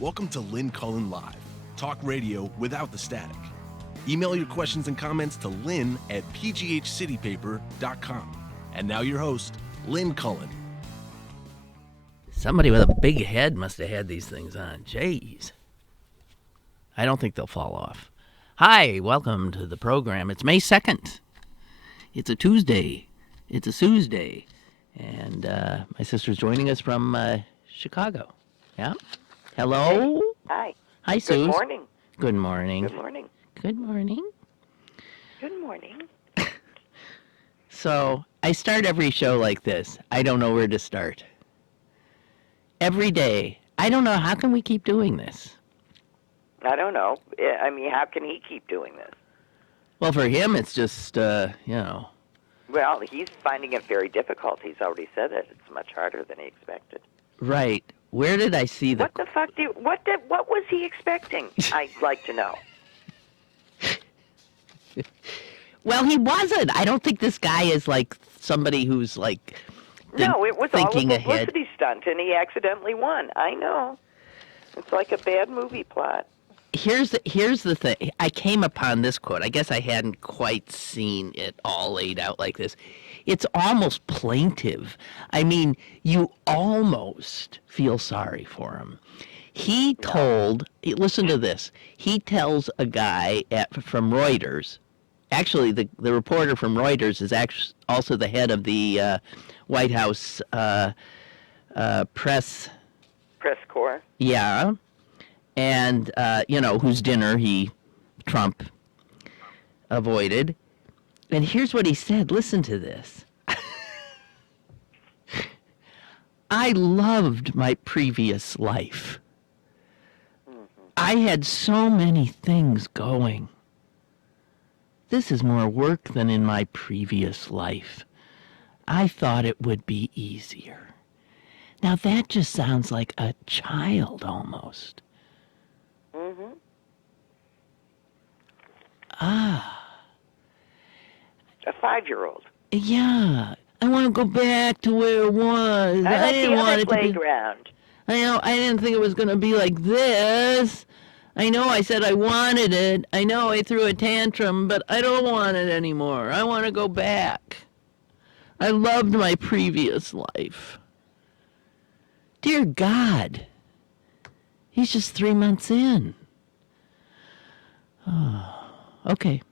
Welcome to Lynn Cullen Live, talk radio without the static. Email your questions and comments to lynn@pghcitypaper.com. And now your host, Lynn Cullen. Somebody with a big head must have had these things on. Jeez. I don't think they'll fall off. Hi, welcome to the program. It's May 2nd. It's a Tuesday. It's a Tuesday. And my sister's joining us from Chicago. Yeah? Hello? Hi. Hi, Sue. Good morning. Good morning. Good morning. Good morning. Good morning. So, I start every show like this. I don't know where to start. Every day. I don't know. How can we keep doing this? I don't know. I mean, how can he keep doing this? Well, for him, it's just, Well, he's finding it very difficult. He's already said it. It's much harder than he expected. Right. Where did I see the... What the fuck what was he expecting? I'd like to know. Well, he wasn't. I don't think this guy is like somebody who's like No, it was all a thinking ahead. publicity stunt, and he accidentally won. I know. It's like a bad movie plot. Here's the thing. I came upon this quote. I guess I hadn't quite seen it all laid out like this. It's almost plaintive. I mean, you almost feel sorry for him. He told, listen to this. He tells a guy from Reuters. Actually, the reporter from Reuters is actually also the head of the White House press Corps. Yeah. And, whose dinner Trump avoided. And here's what he said. Listen to this. I loved my previous life. I had so many things going. This is more work than in my previous life. I thought it would be easier. Now that just sounds like a child almost. Mm-hmm. Ah. A 5-year-old. Yeah. I want to go back to where it was. I didn't want it to be. playground. I didn't think it was going to be like this. I know I said I wanted it. I know I threw a tantrum, but I don't want it anymore. I want to go back. I loved my previous life. Dear God. He's just 3 months in. Oh, okay.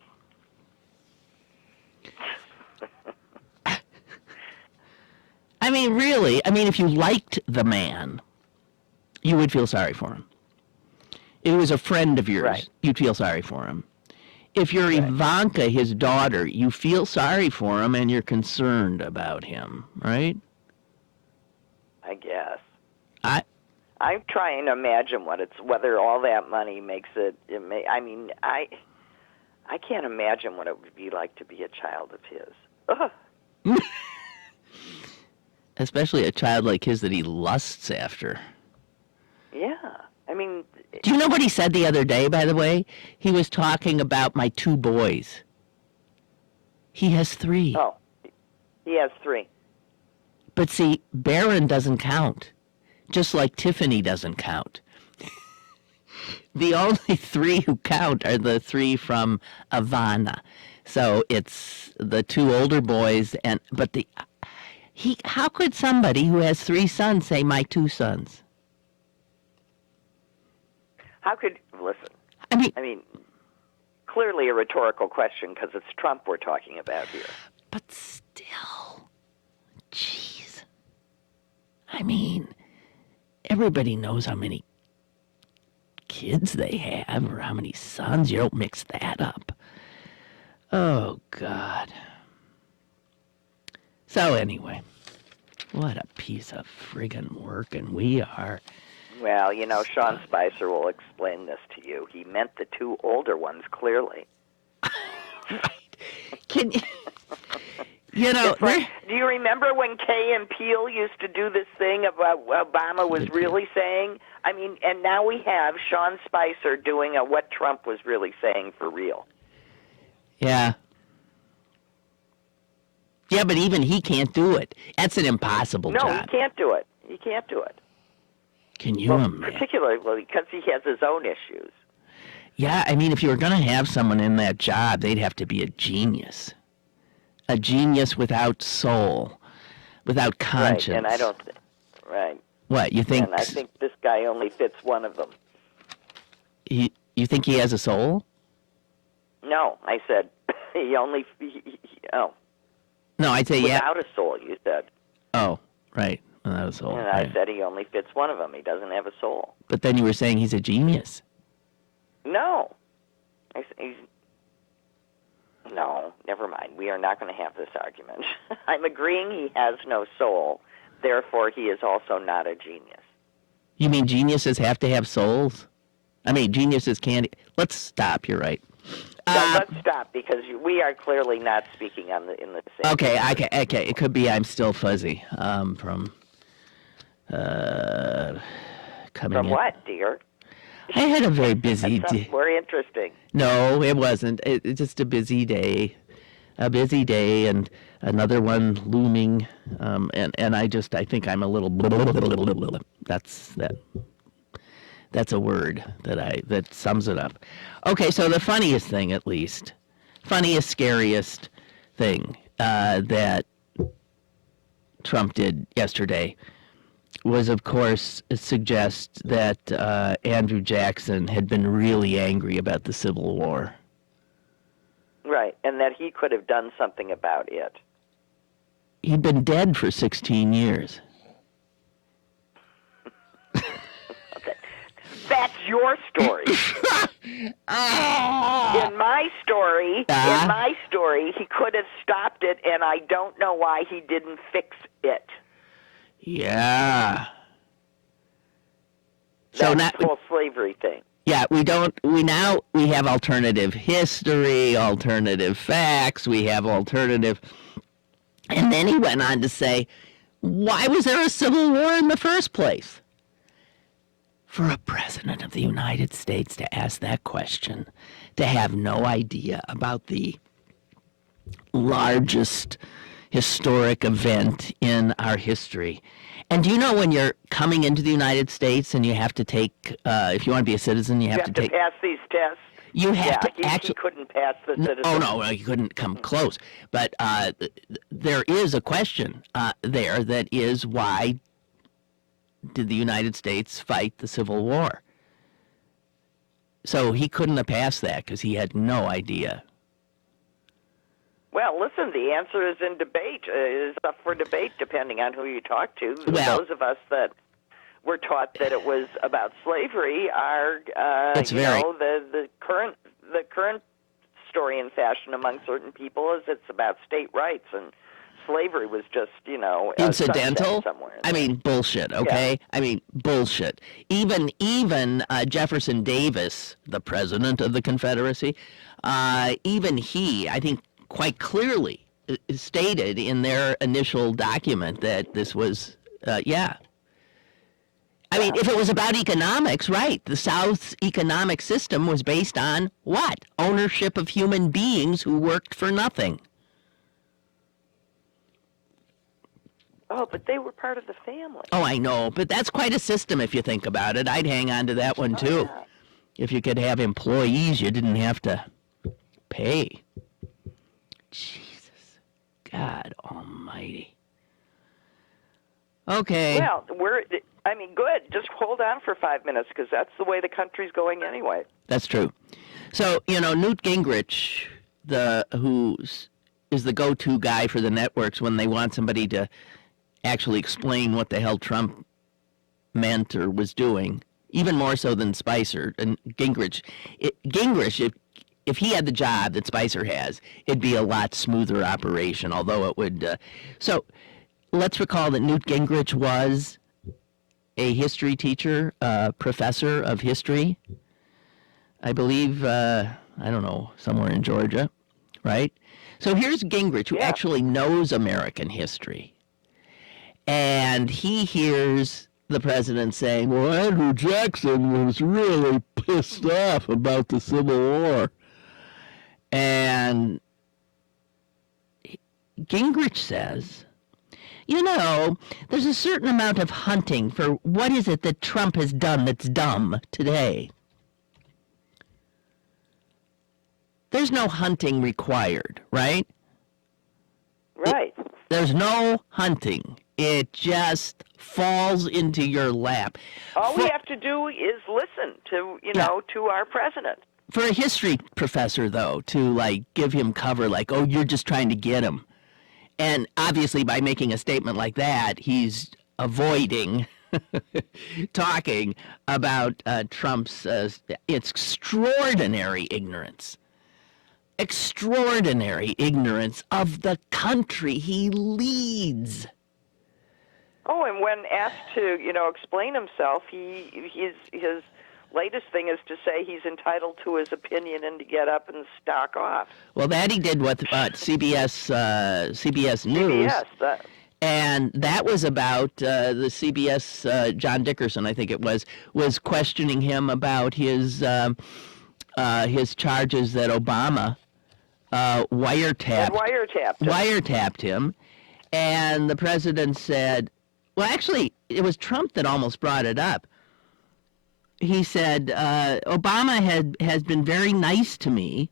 I mean, really, if you liked the man, you would feel sorry for him. If he was a friend of yours, Right. You'd feel sorry for him. If you're Right. Ivanka, his daughter, you feel sorry for him and you're concerned about him, right? I guess. I I'm trying to imagine whether all that money makes it. I can't imagine what it would be like to be a child of his. Ugh. Especially a child like his that he lusts after. Yeah. I mean, Do you know what he said the other day, by the way? He was talking about my 2 boys. He has 3. oh, he has 3. But see, Barron doesn't count. Just like Tiffany doesn't count. The only 3 who count are the 3 from Ivana. So it's the 2 older boys, how could somebody who has 3 sons say my 2 sons? Listen? I mean, Clearly a rhetorical question because it's Trump we're talking about here. but still, jeez. I mean, everybody knows how many kids they have or how many sons. You don't mix that up. Oh, God. So anyway, what a piece of friggin' work, and we are. Well, Sean Spicer will explain this to you. He meant the 2 older ones, clearly. Right. Can you... It's like, do you remember when Kay and Peele used to do this thing about what Obama was really saying? And now we have Sean Spicer doing what Trump was really saying for real. Yeah. Yeah, but even he can't do it. That's an impossible job. No, he can't do it. He can't do it. Can you imagine? Particularly because he has his own issues. Yeah, I mean, if you were going to have someone in that job, they'd have to be a genius. A genius without soul, without conscience. Right, and I don't... Right. What, you think... And I think this guy only fits one of them. You think he has a soul? No, I said he only... oh. No, I'd say without a soul, you said. Oh, right. Without a soul. And I said he only fits one of them. He doesn't have a soul. But then you were saying he's a genius. No. No, never mind. We are not going to have this argument. I'm agreeing he has no soul. Therefore, he is also not a genius. You mean geniuses have to have souls? I mean, geniuses can't... Let's stop. You're right. Let's stop, because we are clearly not speaking in the same... Okay. It could be I'm still fuzzy from coming From in. what, dear? I had a very busy day. Very interesting. No, it wasn't. It's just a busy day. And another one looming. And I think I'm a little... That's a word that sums it up. Okay, so the funniest thing, at least, scariest thing that Trump did yesterday was, of course, suggest that Andrew Jackson had been really angry about the Civil War. Right, and that he could have done something about it. He'd been dead for 16 years. That's your story. In my story, he could have stopped it, and I don't know why he didn't fix it. Yeah. That whole slavery thing. Yeah, we have alternative history, alternative facts, we have alternative... And then he went on to say, why was there a civil war in the first place? For a president of the United States to ask that question, to have no idea about the largest historic event in our history. And do you know when you're coming into the United States and you have to take, if you want to be a citizen, you have to pass these tests? You have to actually... He couldn't pass the citizen. Oh, no, he couldn't come close. But there is a question there that is, why did the United States fight the Civil War? So he couldn't have passed that because he had no idea. Well, listen, the answer is in debate, is up for debate depending on who you talk to. Well, those of us that were taught that it was about slavery are, the current story in fashion among certain people is it's about state rights, and slavery was just, incidental. Somewhere I mean, bullshit. Okay, yeah. I mean, bullshit. Even Jefferson Davis, the president of the Confederacy, even he, I think, quite clearly stated in their initial document that this was, I mean, if it was about economics, right, the South's economic system was based on what? Ownership of human beings who worked for nothing. Oh, but they were part of the family. Oh, I know, but that's quite a system if you think about it. I'd hang on to that one, too. Yeah. If you could have employees, you didn't have to pay. Jesus. God almighty. Okay. Well, good. Just hold on for 5 minutes, because that's the way the country's going anyway. That's true. So, Newt Gingrich, who is the go-to guy for the networks when they want somebody to actually explain what the hell Trump meant or was doing, even more so than Spicer. And Gingrich, if he had the job that Spicer has, it'd be a lot smoother operation, although it would... So let's recall that Newt Gingrich was a history teacher, professor of history, I believe, somewhere in Georgia, right? So here's Gingrich, who actually knows American history. And he hears the president saying, well, Andrew Jackson was really pissed off about the Civil War. And Gingrich says, You know, there's a certain amount of hunting for what is it that Trump has done that's dumb today. There's no hunting required, right? Right. There's no hunting. It just falls into your lap. All we have to do is listen to, to our president. For a history professor, though, to, like, give him cover, like, oh, you're just trying to get him. And obviously, by making a statement like that, he's avoiding talking about Trump's extraordinary ignorance. Extraordinary ignorance of the country he leads. Oh, and when asked to, explain himself, his latest thing is to say he's entitled to his opinion and to get up and stalk off. Well, that he did with CBS News. CBS. And that was about the CBS, John Dickerson, I think it was questioning him about his charges that Obama wiretapped him. And the president said, well, actually, it was Trump that almost brought it up. He said, Obama has been very nice to me,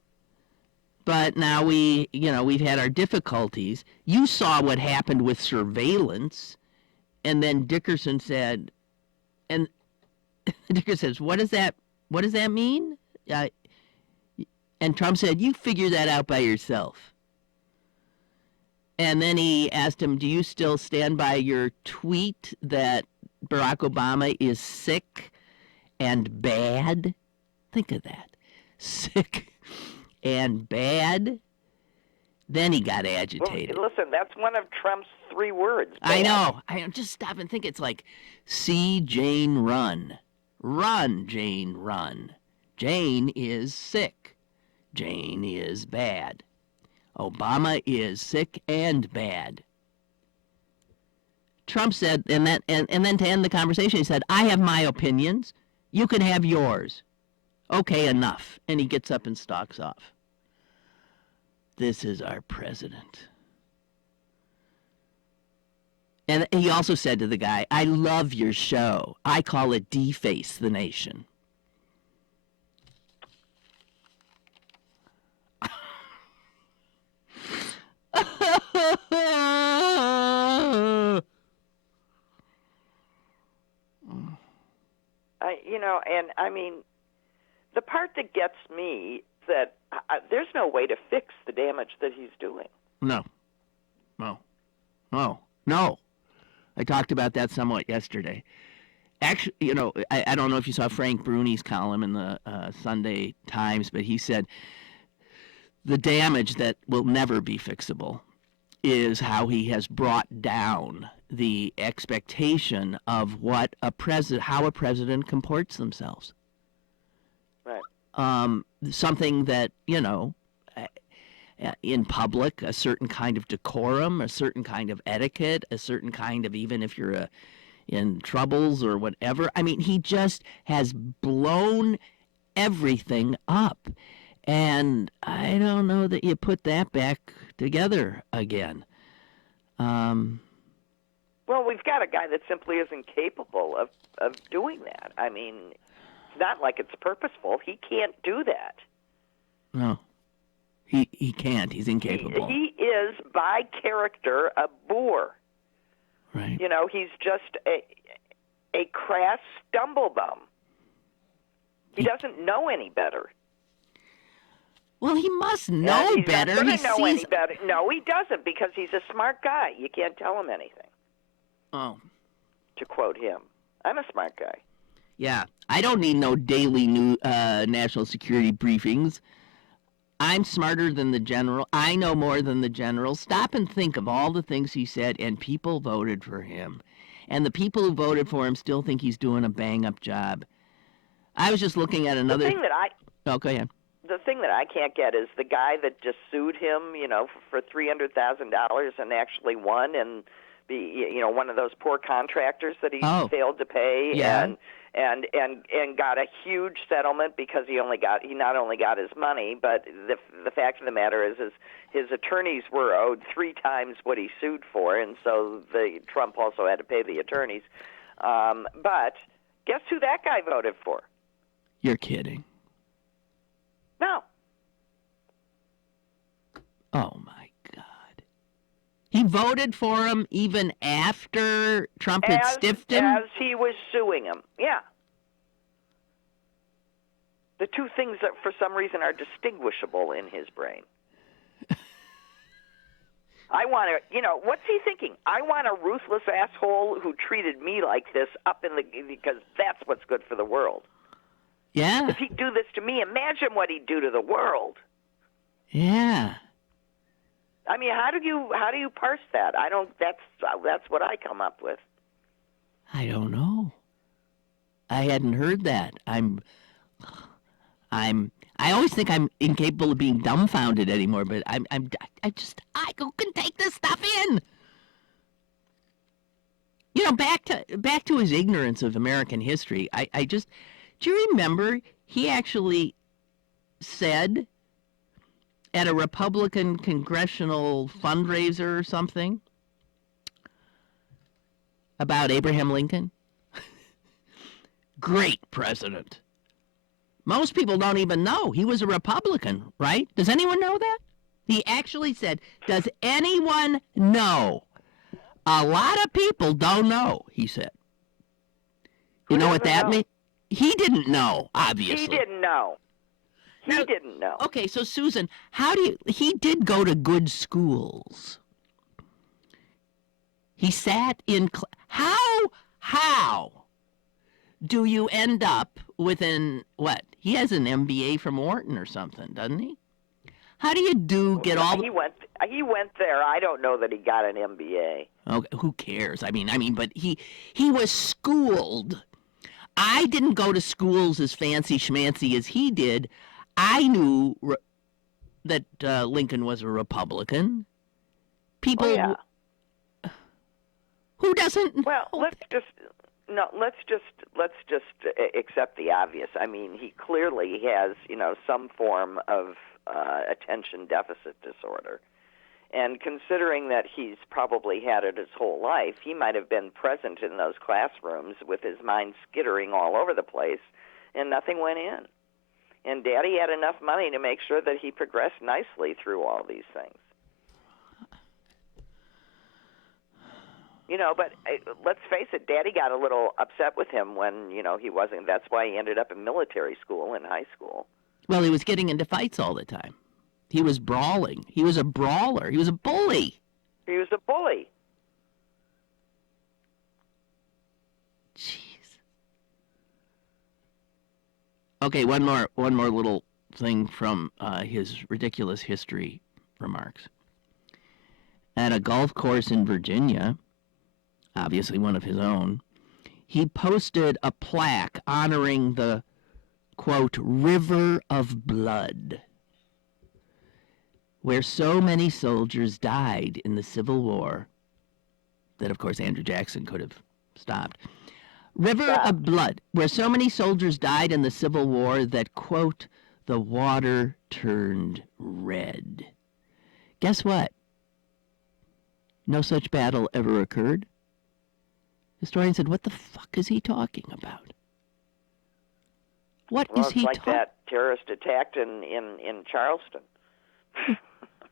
but now we've had our difficulties. You saw what happened with surveillance. And then Dickerson said, and Dickerson says, what does that mean? And Trump said, you figure that out by yourself. And then he asked him, do you still stand by your tweet that Barack Obama is sick and bad? Think of that. Sick and bad. Then he got agitated. Well, listen, that's one of Trump's 3 words. Bad. I know. I just stop and think. It's like, see Jane run. Run, Jane, run. Jane is sick. Jane is bad. Obama is sick and bad. Trump said, and then to end the conversation, he said, I have my opinions. You can have yours. Okay, enough. And he gets up and stalks off. This is our president. And he also said to the guy, I love your show. I call it Deface the Nation. The part that gets me is that there's no way to fix the damage that he's doing. No. I talked about that somewhat yesterday. Actually, I don't know if you saw Frank Bruni's column in the Sunday Times, but he said the damage that will never be fixable is how he has brought down the expectation of how a president comports themselves. Right. Something that, in public, a certain kind of decorum, a certain kind of etiquette, a certain kind of, even if you're in troubles or whatever. I mean, he just has blown everything up. And I don't know that you put that back together again. Well, we've got a guy that simply isn't capable of doing that. I mean, it's not like it's purposeful. He can't do that. No. He can't. He's incapable. He is, by character, a boor. Right. He's just a crass stumblebum. He doesn't know any better. Well, he must know better. He know any better. No, he doesn't, because he's a smart guy. You can't tell him anything. Oh. To quote him, I'm a smart guy. Yeah, I don't need no daily new national security briefings. I'm smarter than the general. I know more than the general. Stop and think of all the things he said, and people voted for him. And the people who voted for him still think he's doing a bang-up job. I was just looking at another... Oh, go ahead. The thing that I can't get is the guy that just sued him, for $300,000 and actually won, and one of those poor contractors that he failed to pay, yeah. and got a huge settlement because he not only got his money, but the fact of the matter is his attorneys were owed 3 times what he sued for, and so Trump also had to pay the attorneys. But guess who that guy voted for? You're kidding. No. Oh my God. He voted for him even after Trump had stiffed him? As he was suing him. Yeah. The two things that for some reason are distinguishable in his brain. I want to, what's he thinking? I want a ruthless asshole who treated me like this because that's what's good for the world. Yeah. If he'd do this to me, imagine what he'd do to the world. Yeah. I mean, how do you parse that? That's what I come up with. I don't know. I hadn't heard that. I always think I'm incapable of being dumbfounded anymore, but I can take this stuff in. Back to his ignorance of American history. Do you remember he actually said at a Republican congressional fundraiser or something about Abraham Lincoln? Great president. Most people don't even know he was a Republican, right? Does anyone know that? He actually said, does anyone know? A lot of people don't know, he said. You know what that means? He didn't know, obviously. He didn't know. He didn't know. Okay, so Susan, he did go to good schools. He sat in, how do you end up with he has an MBA from Wharton or something, doesn't he? How do you get all He went there. I don't know that he got an MBA. Okay, who cares? I mean, but he was schooled. I didn't go to schools as fancy schmancy as he did. I knew that Lincoln was a Republican. People who doesn't. Well, let's just accept the obvious. I mean, he clearly has some form of attention deficit disorder. And considering that he's probably had it his whole life, he might have been present in those classrooms with his mind skittering all over the place, and nothing went in. And Daddy had enough money to make sure that he progressed nicely through all these things. But let's face it, Daddy got a little upset with him when, he wasn't. That's why he ended up in military school and high school. Well, he was getting into fights all the time. He was brawling. He was a brawler. He was a bully. He was a bully. Jeez. Okay, one more little thing from his ridiculous history remarks. At a golf course in Virginia, obviously one of his own, he posted a plaque honoring the, quote, river of blood, where so many soldiers died in the Civil War that, of course, Andrew Jackson could have stopped. River of blood, where so many soldiers died in the Civil War that, quote, the water turned red. Guess what? No such battle ever occurred. Historians said, what the fuck is he talking about? What is he talking about? It's like that terrorist attack in Charleston.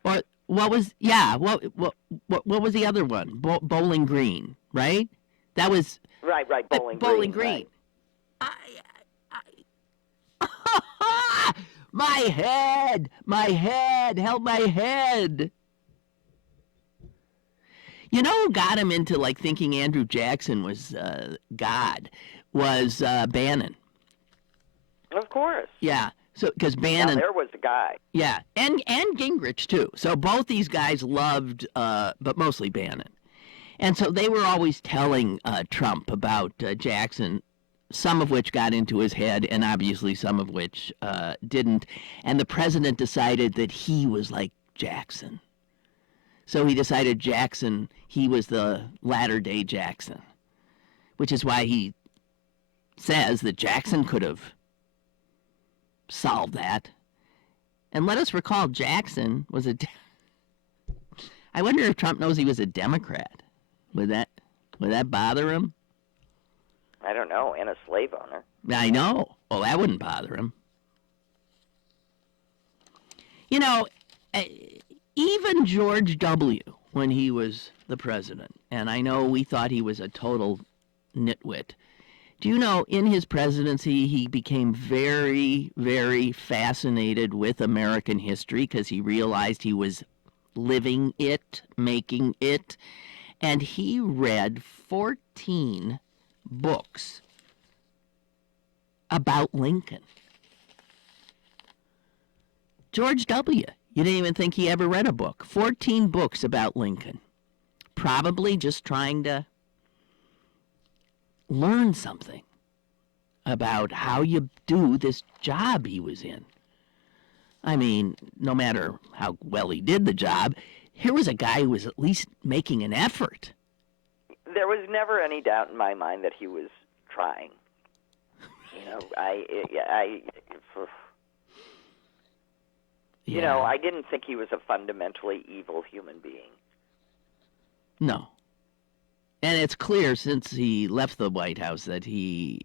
Or what was the other one? Bowling Green, right? That was right. Bowling Green. Right. My head, help my head. You know who got him into thinking Andrew Jackson was God was Bannon. Of course. Yeah. So, because Bannon, there was a guy. Yeah, and Gingrich too. So both these guys loved, but mostly Bannon, and so they were always telling Trump about Jackson, some of which got into his head, and obviously some of which didn't. And the president decided that he was like Jackson, so he decided Jackson, he was the latter-day Jackson, which is why he says that Jackson could have solved that. And let us recall, Jackson was I wonder if Trump knows he was a Democrat. Would that bother him? I don't know, and a slave owner. I know. Well, that wouldn't bother him. You know, even George W., when he was the president, and I know we thought he was a total nitwit. Do you know, in his presidency, he became very, very fascinated with American history because he realized he was living it, making it, and he read 14 books about Lincoln. George W., you didn't even think he ever read a book. 14 books about Lincoln. Probably just trying to learn something about how you do this job he was in. I mean, no matter how well he did the job, here was a guy who was at least making an effort. There was never any doubt in my mind that he was trying. You know, I didn't think he was a fundamentally evil human being. No. And it's clear since he left the White House that he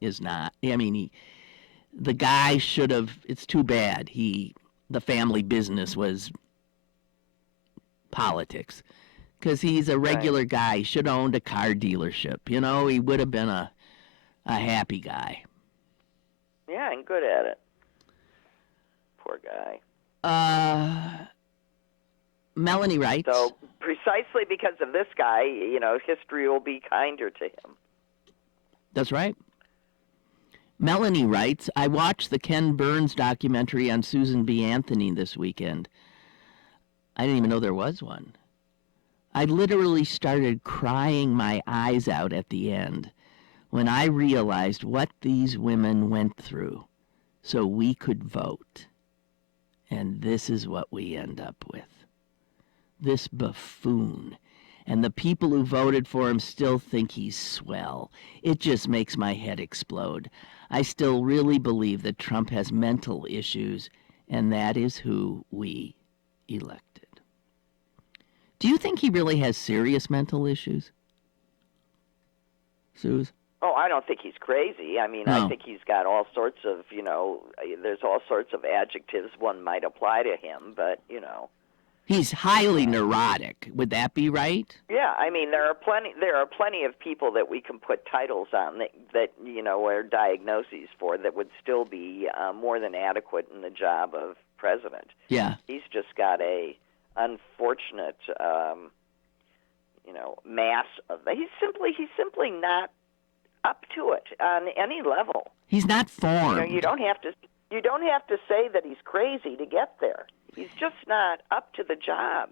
is not. I mean, the guy should have, it's too bad. The family business was politics. Because he's a regular guy, should have owned a car dealership. You know, he would have been a happy guy. Yeah, and good at it. Poor guy. Melanie writes. So precisely because of this guy, you know, history will be kinder to him. That's right. Melanie writes, I watched the Ken Burns documentary on Susan B. Anthony this weekend. I didn't even know there was one. I literally started crying my eyes out at the end when I realized what these women went through so we could vote. And this is what we end up with. This buffoon. And the people who voted for him still think he's swell. It just makes my head explode. I still really believe that Trump has mental issues, and that is who we elected. Do you think he really has serious mental issues, Suze? Oh, I don't think he's crazy. I mean, No. I think he's got all sorts of, you know, there's all sorts of adjectives one might apply to him, but, you know. He's highly neurotic. Would that be right? Yeah, I mean, there are plenty of people that we can put titles on that you know, or diagnoses for that would still be more than adequate in the job of president. Yeah. He's just got a unfortunate, you know, mass of. He's simply not up to it on any level. He's not formed. You know, you don't have to say that he's crazy to get there. He's just not up to the job.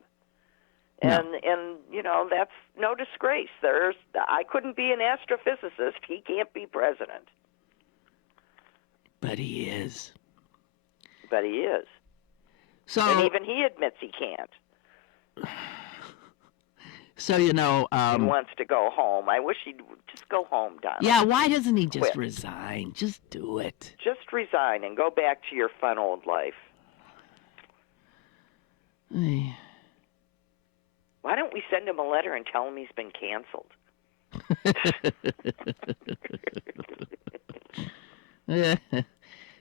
And No. and you know, that's no disgrace. I couldn't be an astrophysicist. He can't be president. But he is. But he is. So, And even he admits he can't. So, you know... he wants to go home. I wish he'd just go home, Donald. Yeah, why doesn't he just Quit. resign? Just do it. Just resign and go back to your fun old life. Eh. Why don't we send him a letter and tell him he's been canceled?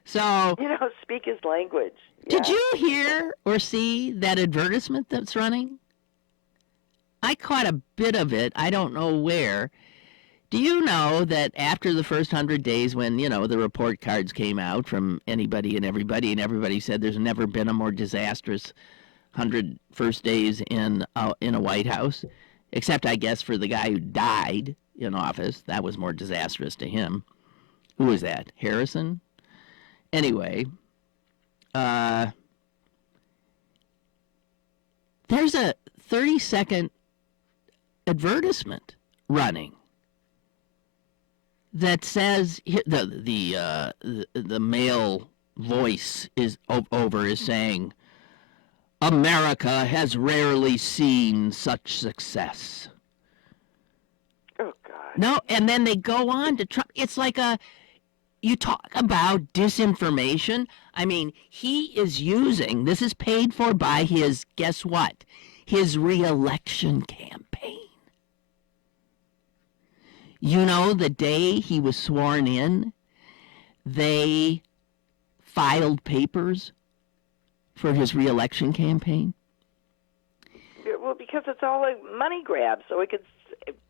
So, You know, speak his language. did Yeah. you hear or see that advertisement that's running? I caught a bit of it. I don't know where. Do you know that after the first 100 days when, you know, the report cards came out from anybody and everybody said there's never been a more disastrous 100 first days in a White House, except, I guess, for the guy who died in office. That was more disastrous to him. Who was that? Harrison? Anyway, there's a 30-second advertisement running that says the male voice is saying, "America has rarely seen such success." Oh God. No, and then they go on to Trump. It's like you talk about disinformation. I mean, he is using, this is paid for by his, guess what? His reelection campaign. You know, the day he was sworn in, they filed papers for his reelection campaign. Well, because it's all a money grab, so he could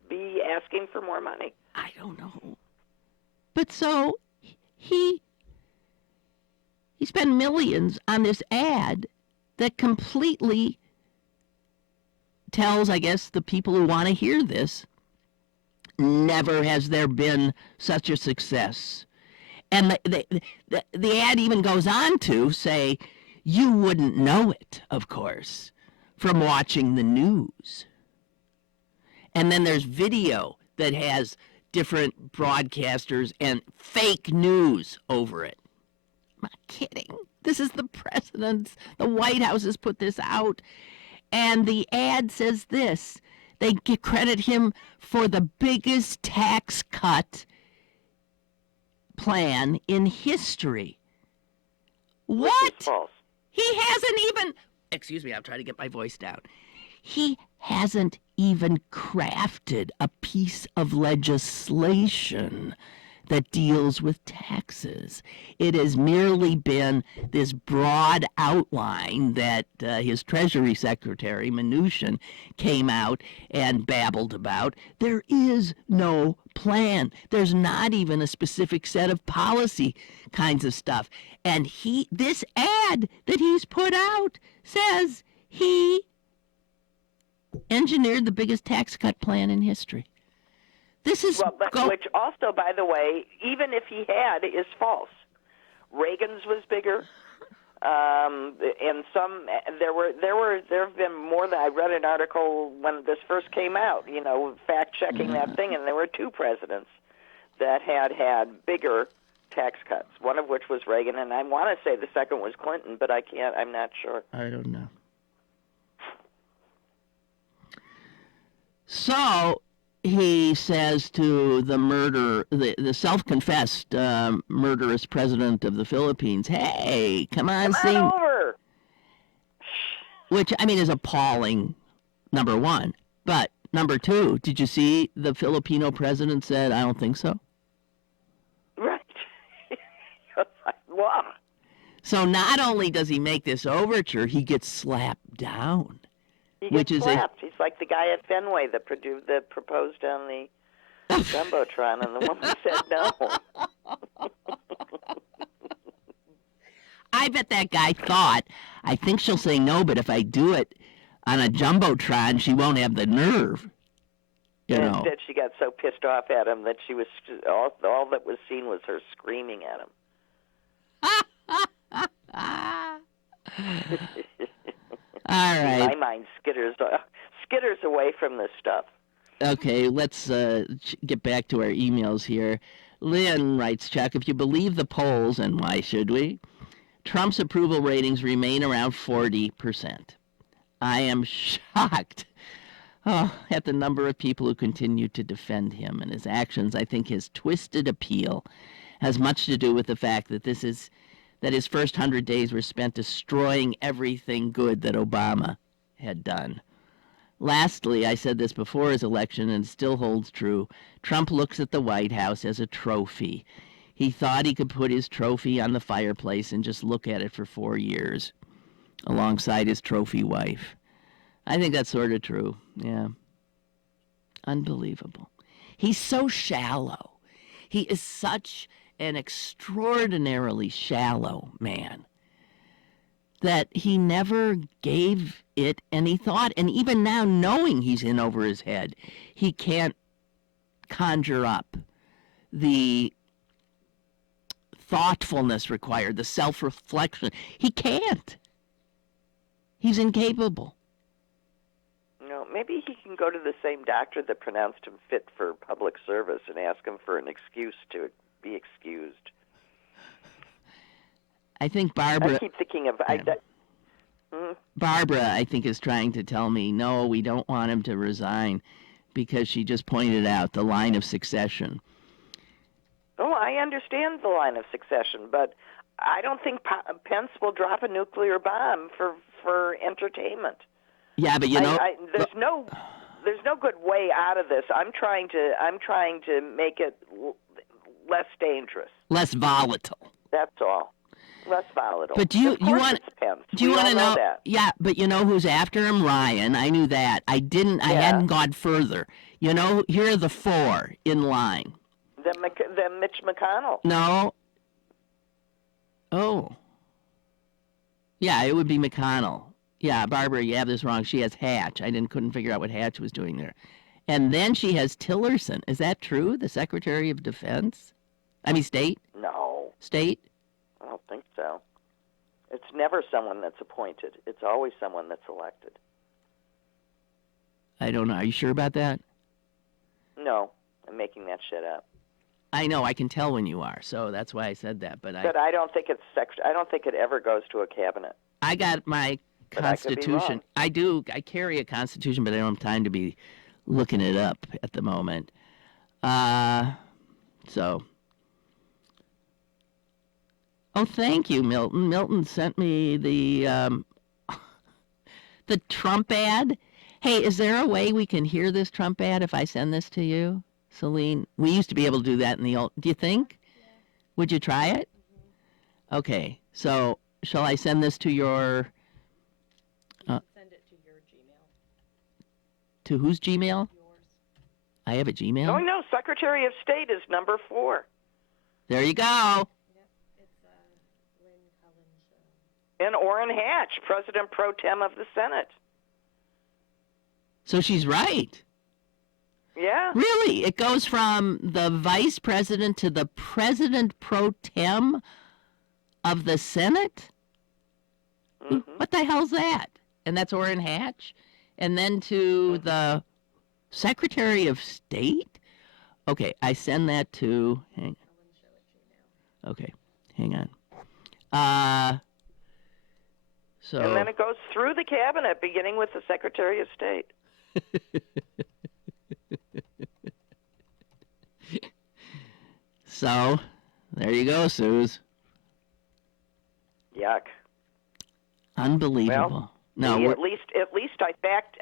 be asking for more money. I don't know. But so he spent millions on this ad that completely tells, I guess, the people who want to hear this, never has there been such a success. And the ad even goes on to say, you wouldn't know it, of course, from watching the news. And then there's video that has different broadcasters and fake news over it. I'm not kidding. This is the president's, the White House has put this out. And the ad says this. They credit him for the biggest tax cut plan in history. What? Which is false. He hasn't even, excuse me, I'm trying to get my voice down. He hasn't even crafted a piece of legislation that deals with taxes. It has merely been this broad outline that his Treasury Secretary, Mnuchin, came out and babbled about. There is no plan. There's not even a specific set of policy kinds of stuff. And this ad that he's put out says he engineered the biggest tax cut plan in history. This is which also, by the way, even if he had, is false. Reagan's was bigger, and some there have been more than I read an article when this first came out. You know, fact checking that thing, and there were two presidents that had bigger tax cuts. One of which was Reagan, and I want to say the second was Clinton, but I'm not sure. I don't know. So he says to the self-confessed murderous president of the Philippines, hey, come on over. Which, I mean, is appalling, number one. But number two, did you see the Filipino president said, I don't think so? Right. Wow. So not only does he make this overture, he gets slapped down. He gets slapped. He's like the guy at Fenway that proposed on the Jumbotron, and the woman said no. I bet that guy thought, I think she'll say no, but if I do it on a Jumbotron, she won't have the nerve. You know. Instead, she got so pissed off at him that she was all that was seen was her screaming at him. All right. My mind skitters away from this stuff. Okay, let's get back to our emails here. Lynn writes, Chuck, if you believe the polls, and why should we, Trump's approval ratings remain around 40%. I am shocked at the number of people who continue to defend him and his actions. I think his twisted appeal has much to do with the fact that that his first 100 days were spent destroying everything good that Obama had done. Lastly, I said this before his election and it still holds true, Trump looks at the White House as a trophy. He thought he could put his trophy on the fireplace and just look at it for 4 years alongside his trophy wife. I think that's sort of true, yeah. Unbelievable. He's so shallow. He is such an extraordinarily shallow man that he never gave it any thought. And even now, knowing he's in over his head, he can't conjure up the thoughtfulness required, the self-reflection. He can't. He's incapable. No, maybe he can go to the same doctor that pronounced him fit for public service and ask him for an excuse to be excused. I think Barbara... I keep thinking of... Barbara, I think, is trying to tell me, no, we don't want him to resign because she just pointed out the line of succession. Oh, I understand the line of succession, but I don't think Pence will drop a nuclear bomb for entertainment. Yeah, but there's no good way out of this. I'm trying to make it less dangerous, less volatile. That's all. Less volatile. But do you want to know that? Yeah, but you know who's after him? Ryan. I knew that. I hadn't gone further. You know, here are the 4 in line. Then Mitch McConnell. No. Oh. Yeah, it would be McConnell. Yeah, Barbara, you have this wrong. She has Hatch. Couldn't figure out what Hatch was doing there. And then she has Tillerson. Is that true? The Secretary of Defense? State? No. State? I don't think so. It's never someone that's appointed. It's always someone that's elected. I don't know. Are you sure about that? No, I'm making that shit up. I know. I can tell when you are, so that's why I said that. But I don't think I don't think it ever goes to a cabinet. I got my Constitution. I do. I carry a Constitution, but I don't have time to be looking it up at the moment. So. Oh, thank you, Milton. Milton sent me the Trump ad. Hey, is there a way we can hear this Trump ad if I send this to you, Celine? We used to be able to do that in the old. Do you think? Yeah. Would you try it? Mm-hmm. Okay. So, shall I send this to your? Send it to your Gmail. To whose Gmail? Yours. I have a Gmail. Oh no, Secretary of State is number 4. There you go. And Orrin Hatch, President Pro Tem of the Senate. So she's right. Yeah. Really? It goes from the Vice President to the President Pro Tem of the Senate? Mm-hmm. What the hell's that? And that's Orrin Hatch? And then to the Secretary of State? Okay, I send that to... Okay, hang on. So, and then it goes through the cabinet, beginning with the Secretary of State. So, there you go, Suze. Yuck. Unbelievable. Well, at least I fact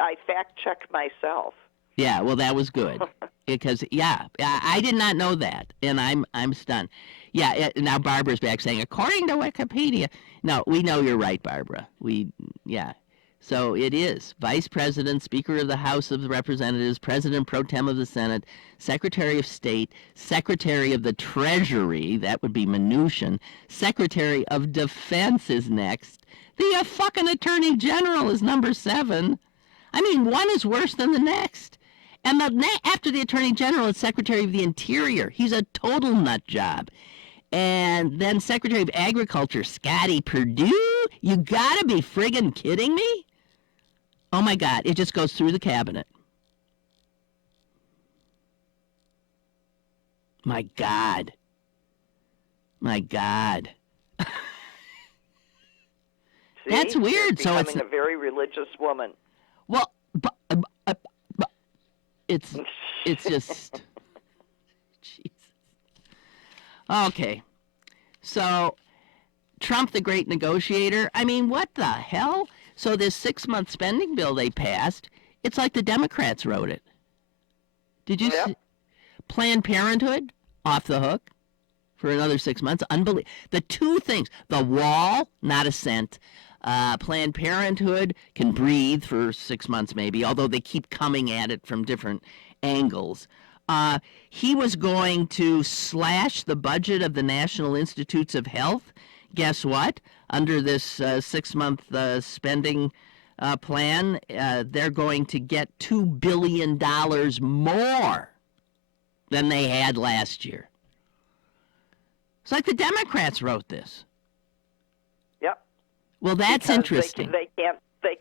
checked myself. Yeah, well, that was good because I did not know that, and I'm stunned. Yeah, now Barbara's back saying, according to Wikipedia. No, we know you're right, Barbara. So it is Vice President, Speaker of the House of Representatives, President Pro Tem of the Senate, Secretary of State, Secretary of the Treasury, that would be Mnuchin, Secretary of Defense is next. The fucking Attorney General is number 7. One is worse than the next. And after the Attorney General is Secretary of the Interior. He's a total nut job. And then Secretary of Agriculture, Scotty Perdue? You gotta be friggin' kidding me? Oh my God, it just goes through the cabinet. My God. See? That's weird. You're becoming a very religious woman. Well, it's just... Jesus. Okay. So, Trump, the great negotiator, what the hell? So this 6-month spending bill they passed, it's like the Democrats wrote it. Did you see? Planned Parenthood, off the hook for another 6 months. Unbelievable. The two things, the wall, not a cent. Planned Parenthood can breathe for 6 months maybe, although they keep coming at it from different angles. He was going to slash the budget of the National Institutes of Health. Guess what? Under this 6-month spending plan, they're going to get $2 billion more than they had last year. It's like the Democrats wrote this. Yep. Well, that's because interesting. They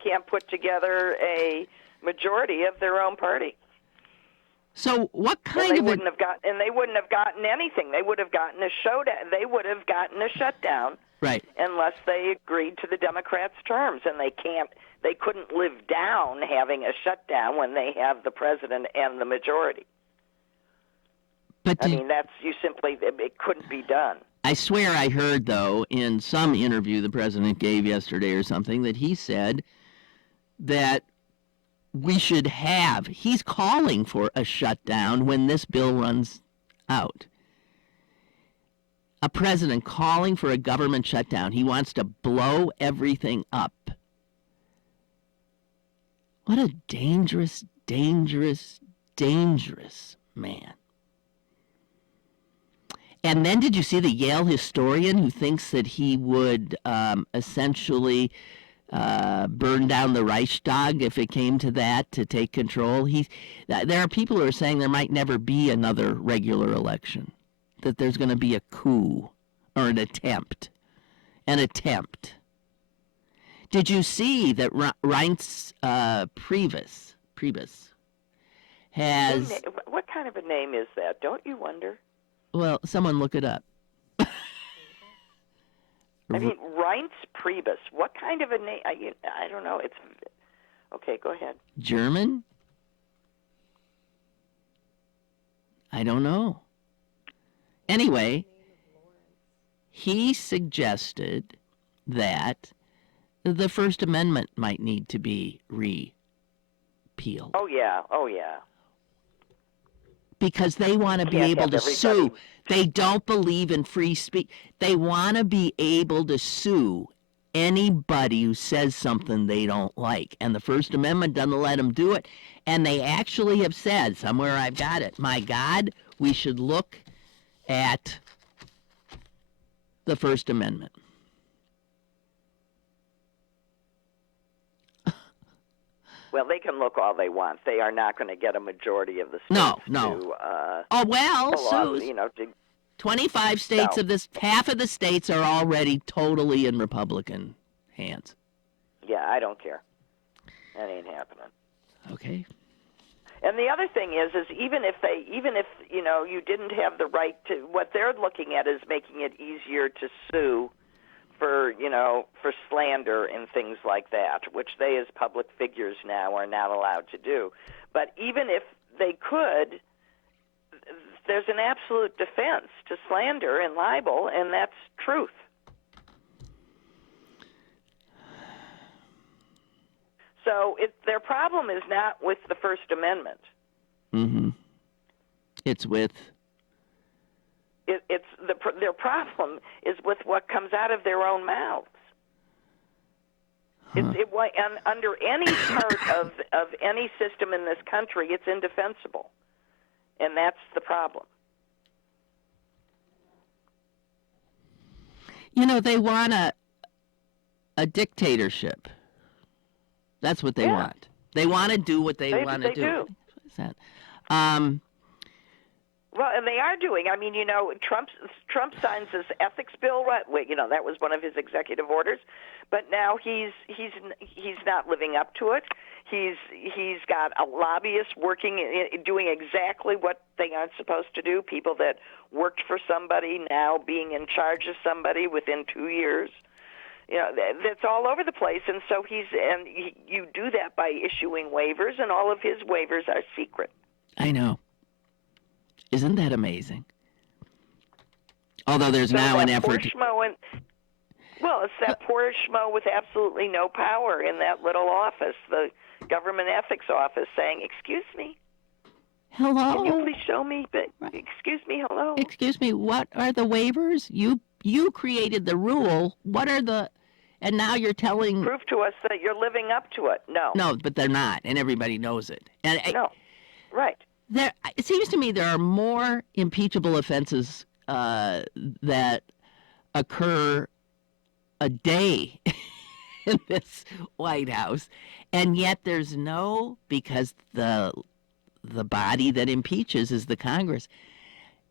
can't put together a majority of their own party. So what kind and they of wouldn't have gotten anything. They would have gotten a showdown. They would have gotten a shutdown Right. unless they agreed to the Democrats' terms, and they couldn't live down having a shutdown when they have the president and the majority. But it couldn't be done. I swear I heard, though, in some interview the president gave yesterday or something, that he said that he's calling for a shutdown when this bill runs out. A president calling for a government shutdown. He wants to blow everything up. What a dangerous, dangerous, dangerous man. And then did you see the Yale historian who thinks that he would essentially burn down the Reichstag if it came to that, to take control? There are people who are saying there might never be another regular election, that there's going to be a coup or an attempt. An attempt. Did you see that Reince Priebus has... What kind of a name is that? Don't you wonder? Well, someone look it up. I mean, Reince Priebus. What kind of a name? I don't know. It's okay. Go ahead. German? I don't know. Anyway, he suggested that the First Amendment might need to be repealed. Oh yeah. Oh yeah. Because they want to be able to sue. They don't believe in free speech. They want to be able to sue anybody who says something they don't like. And the First Amendment doesn't let them do it. And they actually have said, somewhere I've got it, my God, we should look at the First Amendment. Well, they can look all they want. They are not going to get a majority of the states to 25 states of this, half of the states are already totally in Republican hands. Yeah, I don't care. That ain't happening. Okay. And the other thing is even if you didn't have the right to, what they're looking at is making it easier to sue for slander and things like that, which they as public figures now are not allowed to do. But even if they could, there's an absolute defense to slander and libel, and that's truth. So their problem is not with the First Amendment. Mm-hmm. It's with... Their problem is with what comes out of their own mouths. Huh. And under any part of any system in this country, it's indefensible. And that's the problem. They want a dictatorship. That's what they want. They want to do what they want to do. What is that? Well, and they are doing. I mean, Trump signs this ethics bill. Right? That was one of his executive orders, but now he's not living up to it. He's got a lobbyist doing exactly what they aren't supposed to do. People that worked for somebody now being in charge of somebody within 2 years. That's all over the place, and so you do that by issuing waivers, and all of his waivers are secret. I know. Isn't that amazing? Although there's now an effort. It's that poor schmo with absolutely no power in that little office, the government ethics office, saying, "Excuse me, hello, can you please show me?" But excuse me, hello. Excuse me, what are the waivers? You created the rule. What are the? And now you're telling. Prove to us that you're living up to it. No, but they're not, and everybody knows it. Right. It seems to me there are more impeachable offenses that occur a day in this White House, and yet there's because the body that impeaches is the Congress,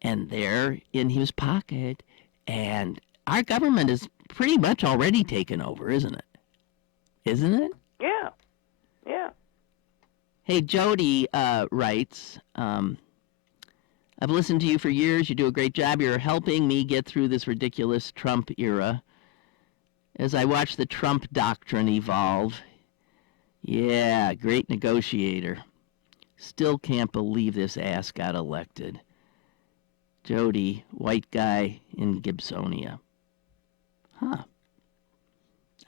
and they're in his pocket, and our government is pretty much already taken over, isn't it? Isn't it? Yeah. Hey, Jody writes, I've listened to you for years. You do a great job. You're helping me get through this ridiculous Trump era. as I watch the Trump doctrine evolve. Yeah, great negotiator. Still can't believe this ass got elected. Jody, white guy in Gibsonia. Huh.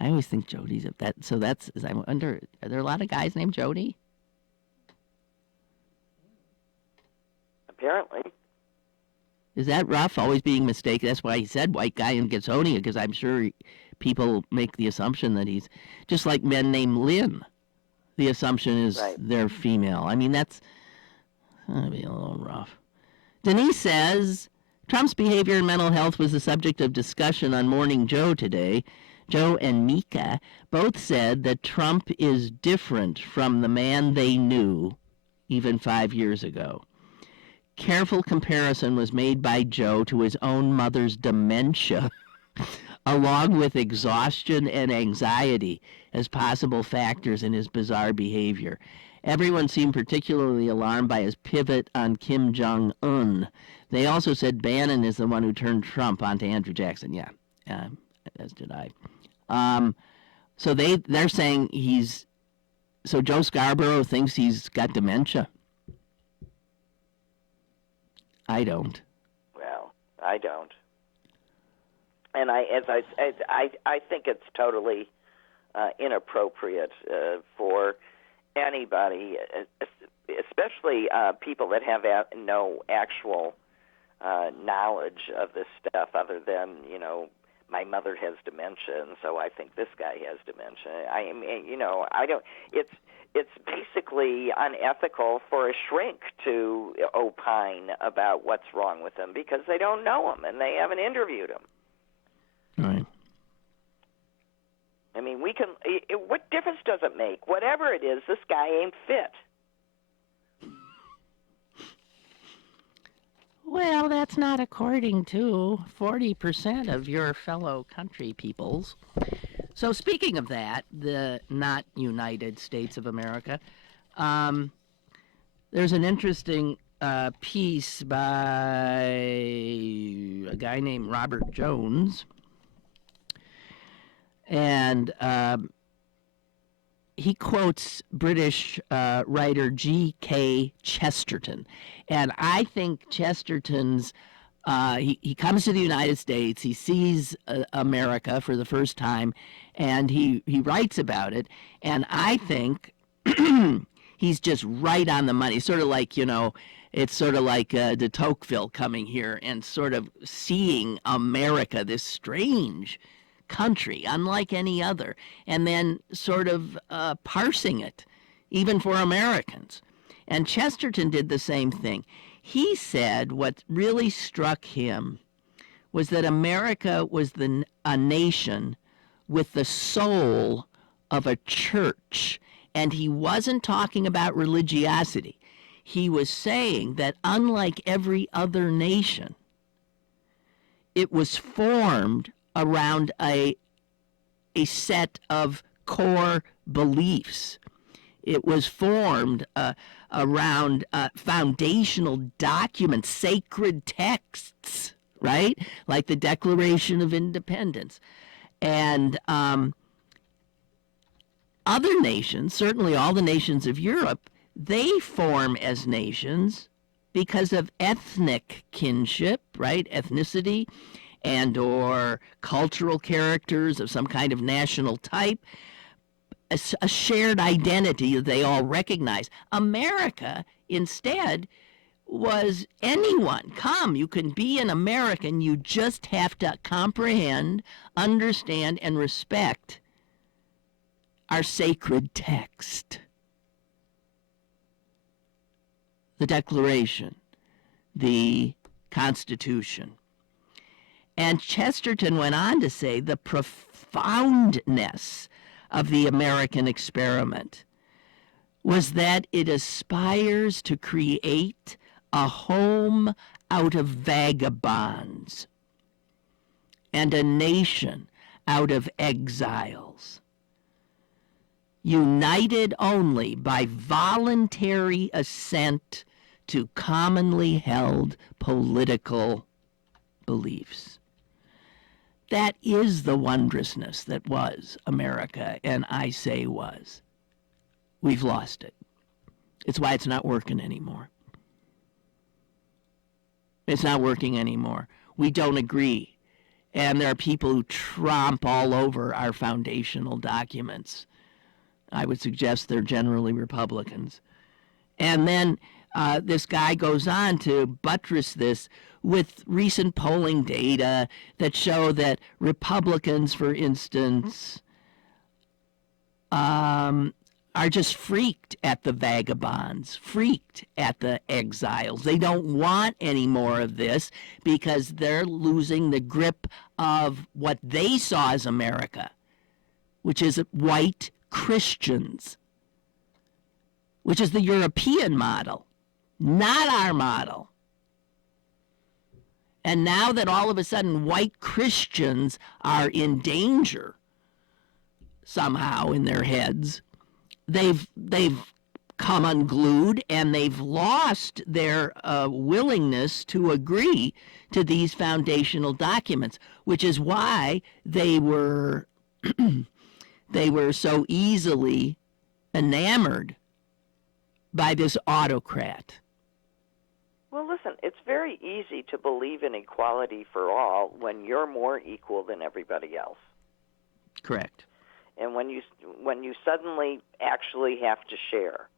I always think Jody's of that. So I wonder, are there a lot of guys named Jody? Apparently. Is that rough, always being mistaken? That's why he said white guy in Gibsonia, because I'm sure people make the assumption that he's just like men named Lynn. The assumption is they're female. I mean, that'd be a little rough. Denise says, Trump's behavior and mental health was the subject of discussion on Morning Joe today. Joe and Mika both said that Trump is different from the man they knew even 5 years ago. Careful comparison was made by Joe to his own mother's dementia, along with exhaustion and anxiety as possible factors in his bizarre behavior. Everyone seemed particularly alarmed by his pivot on Kim Jong-un. They also said Bannon is the one who turned Trump onto Andrew Jackson. Yeah, as did I. So they're saying so Joe Scarborough thinks he's got dementia. I don't. Well, I don't. And I think it's totally inappropriate for anybody, especially people that have no actual knowledge of this stuff other than, my mother has dementia, and so I think this guy has dementia. I mean, I don't. It's basically unethical for a shrink to opine about what's wrong with him because they don't know him and they haven't interviewed him. Right. I mean, what difference does it make? Whatever it is, this guy ain't fit. Well, that's not according to 40% of your fellow country peoples. So speaking of that, the not United States of America, there's an interesting piece by a guy named Robert Jones, and he quotes British writer G.K. Chesterton. And I think Chesterton's, he comes to the United States, he sees America for the first time, and he writes about it. And I think he's just right on the money. Sort of like, it's sort of like de Tocqueville coming here and sort of seeing America, this strange country, unlike any other, and then sort of parsing it, even for Americans. And Chesterton did the same thing. He said what really struck him was that America was a nation with the soul of a church. And he wasn't talking about religiosity. He was saying that unlike every other nation, it was formed around a set of core beliefs. It was formed around foundational documents, sacred texts, right? Like the Declaration of Independence. And other nations, certainly all the nations of Europe, they form as nations because of ethnic kinship, right? Ethnicity and or cultural characters of some kind of national type, a shared identity that they all recognize. America, instead, was anyone. Come, you can be an American. You just have to comprehend, understand, and respect our sacred text. The Declaration, the Constitution. And Chesterton went on to say the profoundness of the American experiment was that it aspires to create a home out of vagabonds and a nation out of exiles, united only by voluntary assent to commonly held political beliefs. That is the wondrousness that was America, and I say was. We've lost it. It's why it's not working anymore. It's not working anymore. We don't agree. And there are people who tromp all over our foundational documents. I would suggest they're generally Republicans. And then this guy goes on to buttress this with recent polling data that show that Republicans, for instance, are just freaked at the vagabonds, freaked at the exiles. They don't want any more of this because they're losing the grip of what they saw as America, which is white Christians, which is the European model, not our model. And now that all of a sudden white Christians are in danger somehow in their heads, they've come unglued and they've lost their willingness to agree to these foundational documents, which is why they were they were so easily enamored by this autocrat. Well, listen, it's very easy to believe in equality for all when you're more equal than everybody else. Correct. And when you suddenly actually have to share.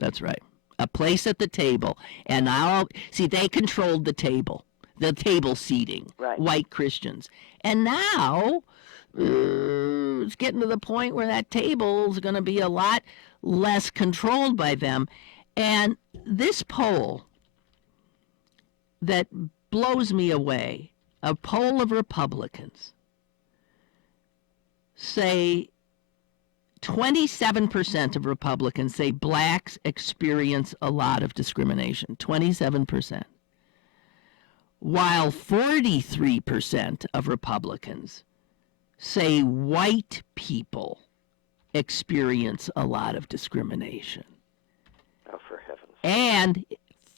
That's right. A place at the table. And now, see, they controlled the table seating, right. White Christians. And now it's getting to the point where that table is going to be a lot less controlled by them. And this poll that blows me away, a poll of Republicans, say 27% of Republicans say blacks experience a lot of discrimination. 27%. While 43% of Republicans say white people experience a lot of discrimination. Oh, for heaven's sake. And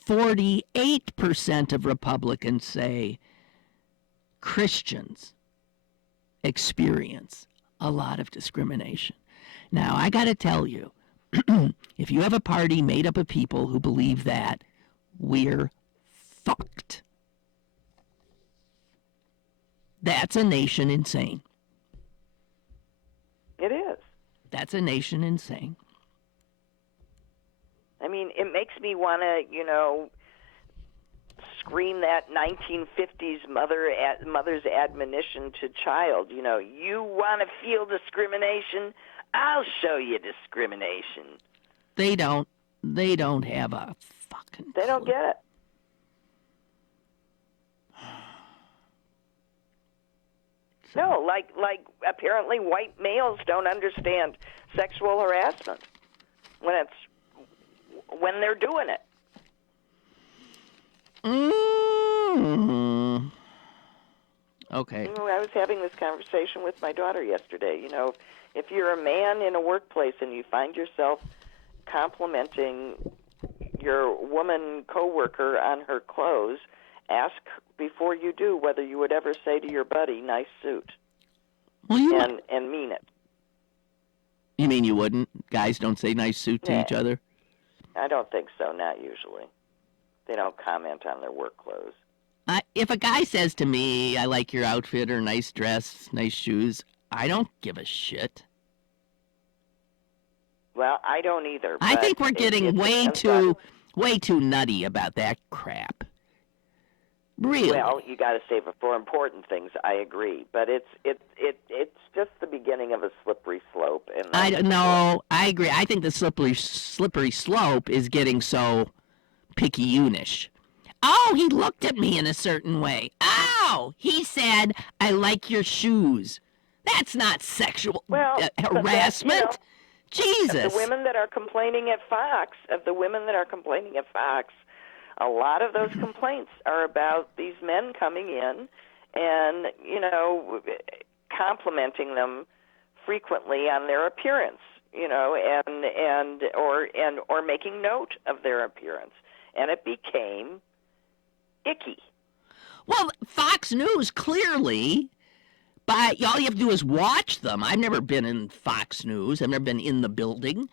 48% of Republicans say Christians experience a lot of discrimination. Now, I got to tell you, if you have a party made up of people who believe that, we're fucked. That's a nation insane. It is. That's a nation insane. I mean, it makes me want to, scream that 1950s mother's admonition to child. You want to feel discrimination? I'll show you discrimination. They don't have a fucking They don't clue. get it. No, like apparently white males don't understand sexual harassment when they're doing it. Okay. I was having this conversation with my daughter yesterday. If you're a man in a workplace and you find yourself complimenting your woman coworker on her clothes, ask before you do whether you would ever say to your buddy, "Nice suit," and mean it. You mean you wouldn't? Guys don't say nice suit to each other? I don't think so, not usually. They don't comment on their work clothes. If a guy says to me, I like your outfit or nice dress, nice shoes, I don't give a shit. Well, I don't either. I think we're getting way too nutty about that crap. Really? Well, you got to save it for important things. I agree, but it's just the beginning of a slippery slope. And I agree. I think the slippery slope is getting so picayunish. Oh, he looked at me in a certain way. Oh, he said, I like your shoes. That's not sexual harassment. Jesus. The women that are complaining at Fox, a lot of those complaints are about these men coming in and, complimenting them frequently on their appearance, or making note of their appearance. And it became icky. Well, Fox News clearly But all you have to do is watch them. I've never been in Fox News. I've never been in the building.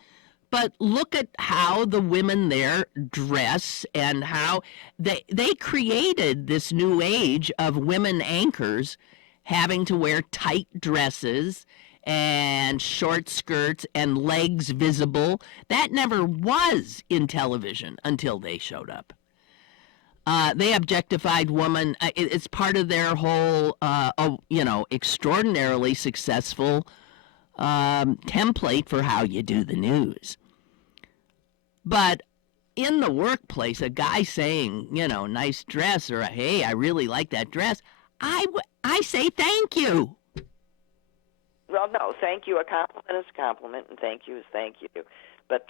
But look at how the women there dress and how they created this new age of women anchors having to wear tight dresses and short skirts and legs visible. That never was in television until they showed up. They objectified women. It's part of their whole, extraordinarily successful template for how you do the news. But in the workplace, a guy saying, nice dress, or hey, I really like that dress, I say thank you. Well, no, thank you. A compliment is a compliment, and thank you is thank you. But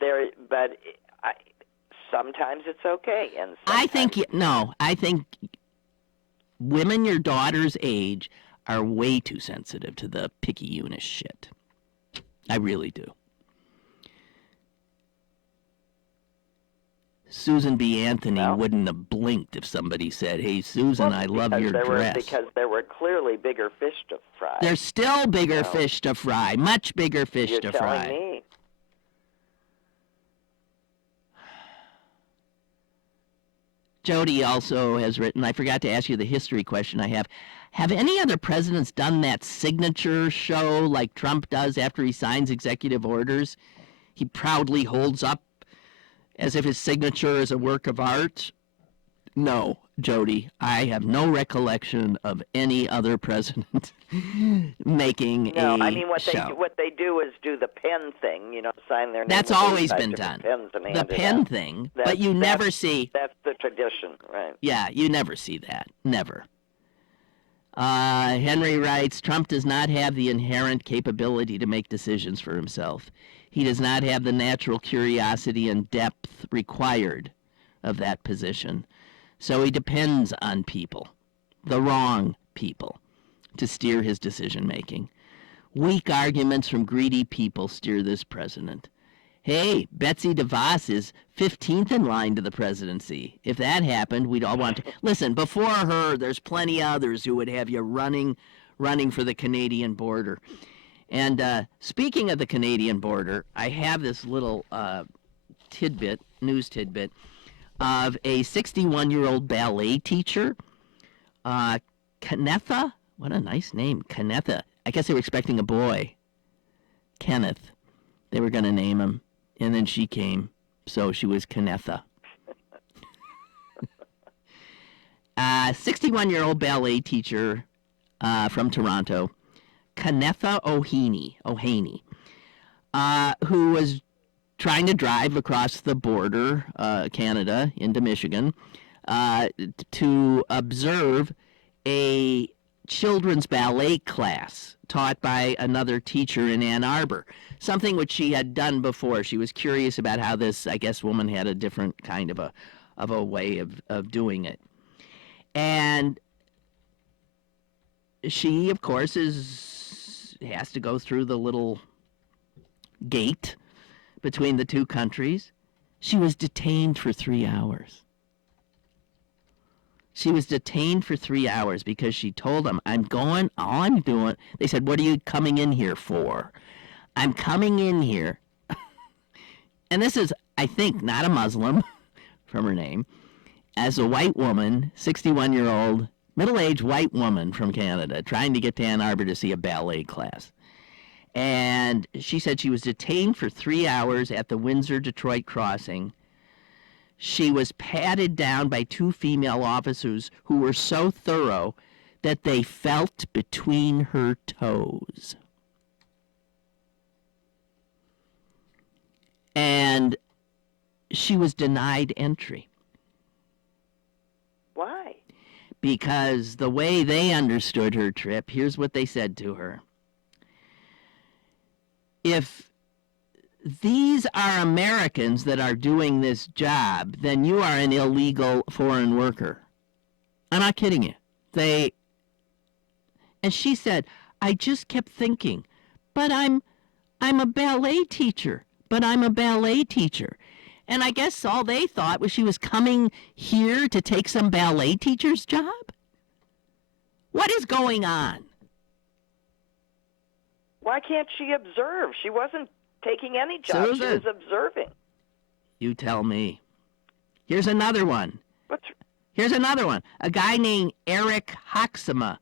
sometimes it's okay, and I think women your daughter's age are way too sensitive to the picky-unish shit. I really do. Susan B. Anthony wouldn't have blinked if somebody said, hey, Susan, I love your dress. Because there were clearly bigger fish to fry. There's still bigger fish to fry, much bigger fish to fry. You're telling me. Jody also has written, I forgot to ask you the history question I have. Have any other presidents done that signature show like Trump does after he signs executive orders? He proudly holds up as if his signature is a work of art? No, Jody, I have no recollection of any other president making No, a I mean what show. What they do is do the pen thing, sign their name. That's always been done. The pen thing, but you never see. That's the tradition, right? Yeah, you never see that. Never. Henry writes, Trump does not have the inherent capability to make decisions for himself. He does not have the natural curiosity and depth required of that position. So he depends on people, the wrong people, to steer his decision-making. Weak arguments from greedy people steer this president. Hey, Betsy DeVos is 15th in line to the presidency. If that happened, we'd all want to... Listen, before her, there's plenty others who would have you running for the Canadian border. And speaking of the Canadian border, I have this little news tidbit, of a 61-year-old ballet teacher, Kennetha. What a nice name, Kennetha. I guess they were expecting a boy, Kenneth. They were going to name him, and then she came, so she was Kennetha. 61-year-old ballet teacher from Toronto, Kennetha Ohaney, who was trying to drive across the border, Canada, into Michigan, to observe a children's ballet class taught by another teacher in Ann Arbor, something which she had done before. She was curious about how this, I guess, woman had a different kind of a way of doing it. And she, of course, has to go through the little gate between the two countries. She was detained for 3 hours. She was detained for 3 hours because she told them, I'm going, all I'm doing. They said, what are you coming in here for? I'm coming in here. And this is, I think, not a Muslim from her name, as a white woman, 61-year-old, middle-aged white woman from Canada, trying to get to Ann Arbor to see a ballet class. And she said she was detained for 3 hours at the Windsor-Detroit crossing. She was patted down by two female officers who were so thorough that they felt between her toes. And she was denied entry. Why? Because the way they understood her trip, here's what they said to her. If these are Americans that are doing this job, then you are an illegal foreign worker. I'm not kidding you. And she said, I just kept thinking, but I'm a ballet teacher. And I guess all they thought was she was coming here to take some ballet teacher's job. What is going on? Why can't she observe? She wasn't taking any job. Susan. She was observing. You tell me. Here's another one. What's A guy named Eric Hoxema.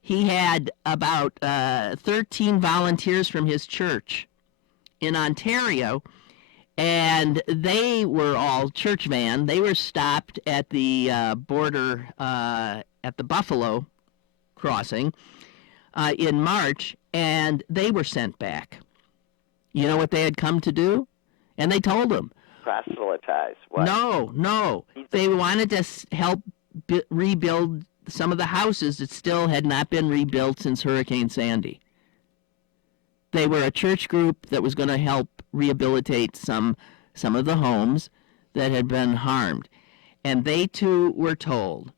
He had about 13 volunteers from his church in Ontario, and they were all church van. They were stopped at the border at the Buffalo crossing in March, and they were sent back. You know what they had come to do? And they told them. proselytize? What? No. They wanted to help rebuild some of the houses that still had not been rebuilt since Hurricane Sandy. They were a church group that was going to help rehabilitate some of the homes that had been harmed. And they too were told.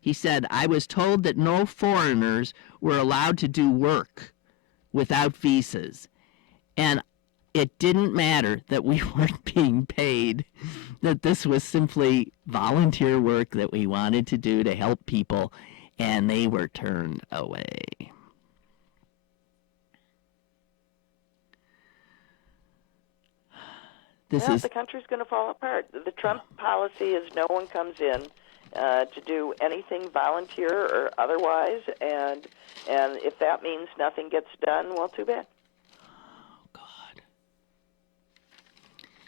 He said, I was told that no foreigners were allowed to do work without visas. And it didn't matter that we weren't being paid, that this was simply volunteer work that we wanted to do to help people, and they were turned away. The country's going to fall apart. The Trump policy is no one comes in to do anything volunteer or otherwise, and if that means nothing gets done, well, too bad. Oh, God.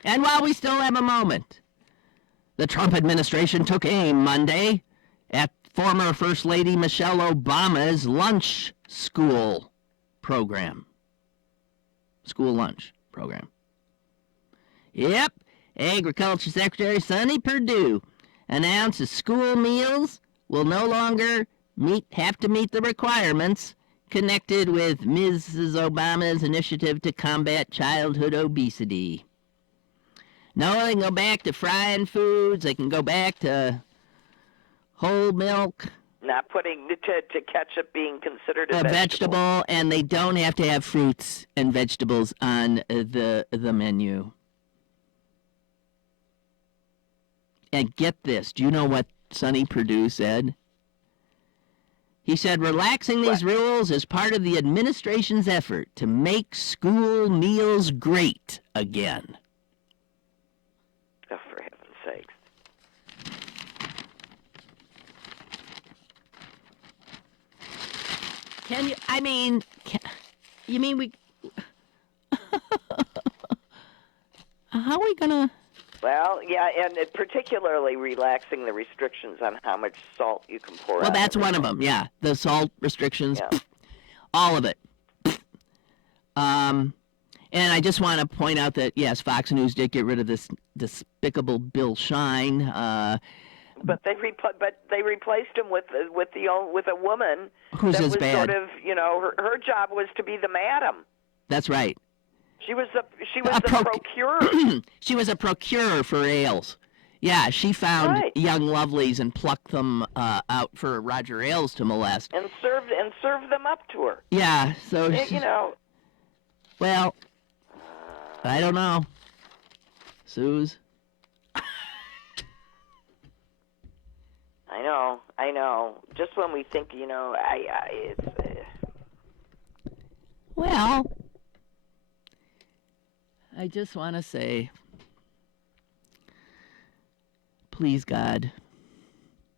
And while we still have a moment, the Trump administration took aim Monday at former First Lady Michelle Obama's lunch school program. School lunch program. Yep, Agriculture Secretary Sonny Perdue announced school meals will no longer have to meet the requirements connected with Mrs. Obama's initiative to combat childhood obesity. No, they can go back to frying foods. They can go back to whole milk. Not putting to ketchup being considered a vegetable, and they don't have to have fruits and vegetables on the menu. And get this, do you know what Sonny Perdue said? He said, relaxing these rules is part of the administration's effort to make school meals great again. Oh, for heaven's sakes. You mean we... How are we going to... Well, yeah, and particularly relaxing the restrictions on how much salt you can pour out. Well, that's one of them, yeah. The salt restrictions, all of it. And I just want to point out that, yes, Fox News did get rid of this despicable Bill Shine. But they replaced him with a woman who's that as was bad. Sort of, her job was to be the madam. That's right. She was a procurer. She was a procurer for ales. Yeah, she found young lovelies and plucked them out for Roger Ailes to molest. And served them up to her. Yeah, so well, I don't know, Suze. I know. Just when we think, it's. Well. I just want to say, please, God.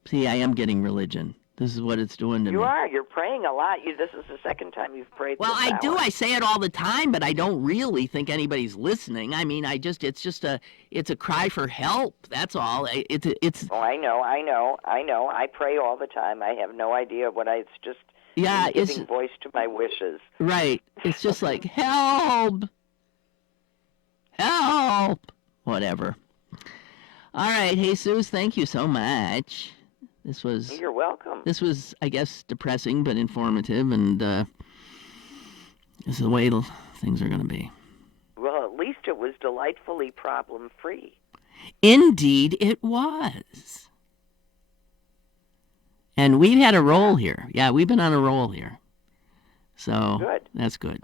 See, I am getting religion. This is what it's doing to me. You are. You're praying a lot. This is the second time you've prayed. Well, I do. I say it all the time, but I don't really think anybody's listening. I mean, it's a cry for help. That's all. It's. Oh, I know. I pray all the time. I have no idea it's just. Yeah, giving voice to my wishes. Right. It's just like help. Help! Whatever. All right, Jesus, thank you so much. You're welcome. This was, I guess, depressing but informative, and this is the way things are going to be. Well, at least it was delightfully problem-free. Indeed, it was. And we've had a roll here. Yeah, we've been on a roll here. So good. That's good.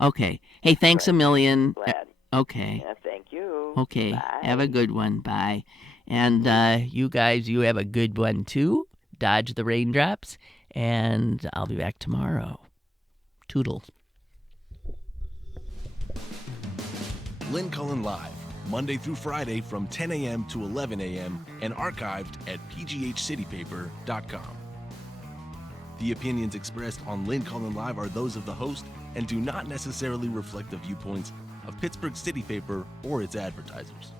Okay. Hey, thanks a million. Glad. Okay. Yeah, thank you. Okay. Bye. Have a good one. Bye. And you guys, you have a good one too. Dodge the raindrops. And I'll be back tomorrow. Toodles. Lynn Cullen Live, Monday through Friday from 10 a.m. to 11 a.m. and archived at pghcitypaper.com. The opinions expressed on Lynn Cullen Live are those of the host and do not necessarily reflect the viewpoints of Pittsburgh City Paper or its advertisers.